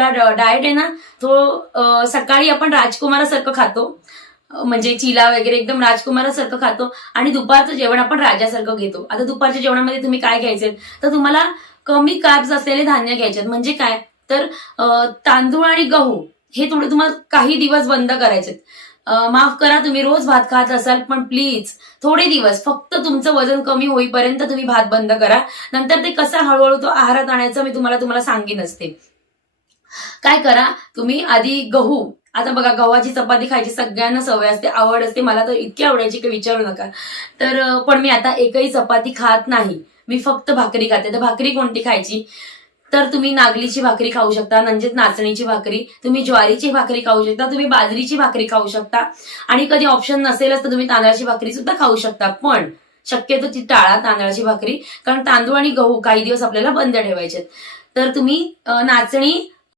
आपला डाएट आहे ना तो सकाळी आपण राजकुमारासारखं खातो. म्हणजे चिला वगैरे एकदम राजकुमारासारखं खातो आणि दुपारचं जेवण आपण राजासारखं घेतो. आता दुपारच्या जेवणामध्ये तुम्ही काय घ्यायचे? तर तुम्हाला कमी कार्ब्स असलेले धान्य घ्यायचे म्हणजे काय? तर तांदूळ आणि गहू हे थोडे तुम्हाला काही दिवस बंद करायचे माफ करा तुम्ही रोज भात खात असाल पण प्लीज थोडे दिवस फक्त तुमचं वजन कमी होईपर्यंत तुम्ही भात बंद करा. नंतर ते कसं हळूहळू तो आहारात आणायचं मी तुम्हाला तुम्हाला सांगेन असते. काय करा तुम्ही आधी गहू आता बघा गव्हाची चपाती खायची सगळ्यांना सवय असते आवड असते मला तर इतकी आवडायची की विचारू नका. तर पण मी आता एकही चपाती खात नाही. मी फक्त भाकरी खाते. तर भाकरी कोणती खायची? तर तुम्ही नागलीची भाकरी खाऊ शकता म्हणजेच नाचणीची भाकरी. तुम्ही ज्वारीची भाकरी खाऊ शकता तुम्ही बाजरीची भाकरी खाऊ शकता. आणि कधी ऑप्शन नसेलच तर तुम्ही तांदळाची भाकरी सुद्धा खाऊ शकता. पण शक्यतो ती टाळा तांदळाची भाकरी. कारण तांदूळ आणि गहू काही दिवस आपल्याला बंद ठेवायचे तर तुम्ही नाचणी